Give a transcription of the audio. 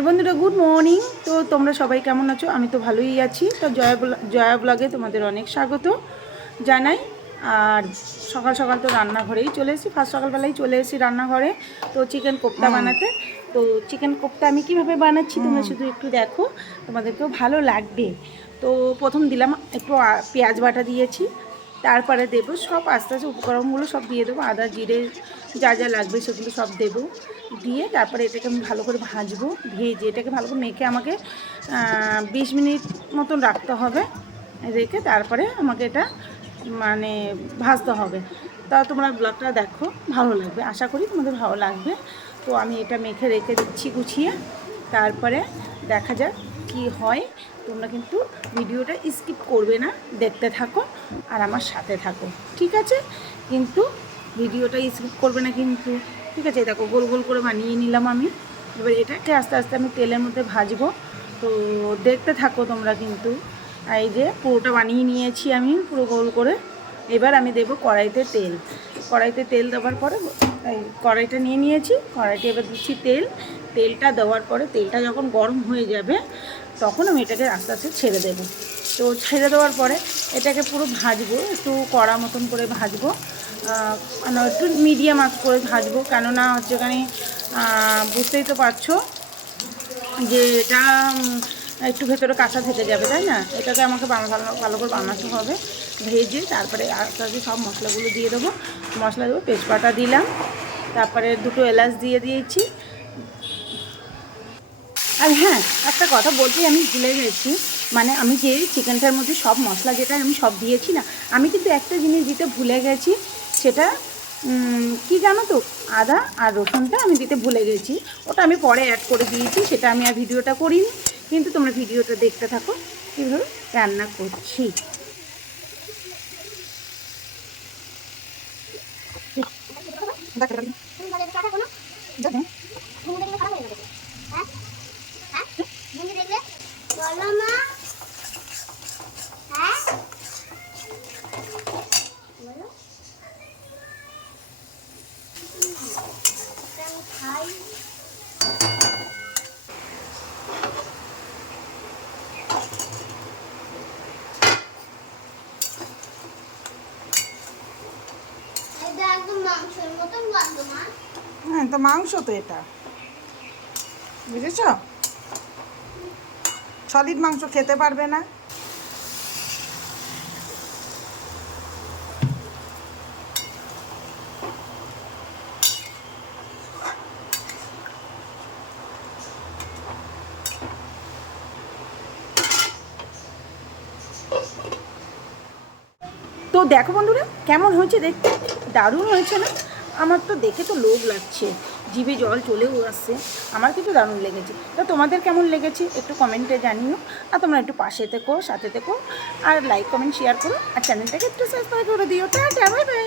High বন্ধুরা, good morning. তো তোমরা সবাই কেমন আছো? আমি তো ভালোই আছি। তো জয়া ব্লগে তোমাদের অনেক স্বাগত জানাই। আর সকাল সকাল তো রান্নাঘরেই চলে এসেছি, ফার্স্ট সকালবেলায় চলে এসেছি রান্নাঘরে। তো চিকেন কোপ্তা বানাতে। তো চিকেন কোপ্তা আমি কীভাবে বানাচ্ছি তোমরা শুধু একটু দেখো, তোমাদেরকেও ভালো লাগবে। তো প্রথম দিলাম একটু পেঁয়াজ বাটা দিয়েছি, তারপরে দেবো সব আস্তে আস্তে উপকরণগুলো সব দিয়ে দেবো, আদা জিরে যা যা লাগবে সেগুলো সব দেবো। দিয়ে তারপরে এটাকে আমি ভালো করে ভাজবো, ভেজে এটাকে ভালো করে মেখে আমাকে 20 মিনিট মতন রাখতে হবে। রেখে তারপরে আমাকে এটা মানে ভাজতে হবে। তা তোমরা ব্লগটা দেখো, ভালো লাগবে, আশা করি তোমাদের ভালো লাগবে। তো আমি এটা মেখে রেখে দিচ্ছি গুছিয়ে, তারপরে দেখা যাক কি হয়। তোমরা কিন্তু ভিডিওটা স্কিপ করবে না, দেখতে থাকো আর আমার সাথে থাকো, ঠিক আছে? কিন্তু ভিডিওটা স্কিপ করবে না কিন্তু, ঠিক আছে? দেখো গোল গোল করে বানিয়ে নিলাম আমি। এবার এটাকে আস্তে আস্তে আমি তেলের মধ্যে ভাজবো, তো দেখতে থাকো তোমরা কিন্তু। এই যে পুরোটা বানিয়ে নিয়েছি আমি পুরো গোল করে। এবার আমি দেবো কড়াইতে তেল। কড়াইতে তেল দেওয়ার পরে এই কড়াইটা নিয়ে নিয়েছি, কড়াইতে এবার দিচ্ছি তেল। তেলটা দেওয়ার পরে তেলটা যখন গরম হয়ে যাবে তখন আমি এটাকে আস্তে আস্তে ছেড়ে দেবো। তো ছেড়ে দেওয়ার পরে এটাকে পুরো ভাজবো, একটু কড়া মতন করে ভাজবো, মানে একটু মিডিয়াম আঁচ করে ভাজবো। কেননা হচ্ছে এখানে বুঝতেই তো পারছো যে এটা একটু ভেতরে কাঁচা থেকে যাবে, তাই না? এটাকে আমাকে ভালো ভালো করে বানাতে হবে। ভেজে তারপরে আস্তে আস্তে সব মশলাগুলো দিয়ে দেবো। মশলা দেবো, তেজপাতা দিলাম, তারপরে 2 এলাচ দিয়ে দিয়েছি। আর হ্যাঁ, একটা কথা বলতে আমি ভুলে গেছি, মানে আমি যে চিকেনটার মধ্যে সব মশলা যেটা আমি সব দিয়েছি না, আমি কিন্তু একটা জিনিস দিতে ভুলে গেছি। সেটা কি জানো তো? আদা আর রসুনটা আমি দিতে ভুলে গেছি। ওটা আমি পরে অ্যাড করে দিয়েছি, সেটা আমি আর ভিডিওটা করিনি। কিন্তু তোমরা ভিডিওটা দেখতে থাকো কীভাবে রান্না করছি। হ্যাঁ, তো মাংস তো এটা, বুঝেছ? সলিড মাংস খেতে পারবে না। তো দেখো বন্ধুরা, কেমন হয়েছে দেখতে? দারুণ হয়েছে না? আমার তো দেখে তো লোভ লাগছে, জিভে জল চলেও আসছে। আমার কিন্তু দারুণ লেগেছে। তো তোমাদের কেমন লেগেছে একটু কমেন্টে জানিও। আর তোমরা একটু পাশে থেকো, সাথে থেকো, আর লাইক কমেন্ট শেয়ার করো, আর চ্যানেলটাকে একটু সাবস্ক্রাইব করে দিও। Tata, bye bye.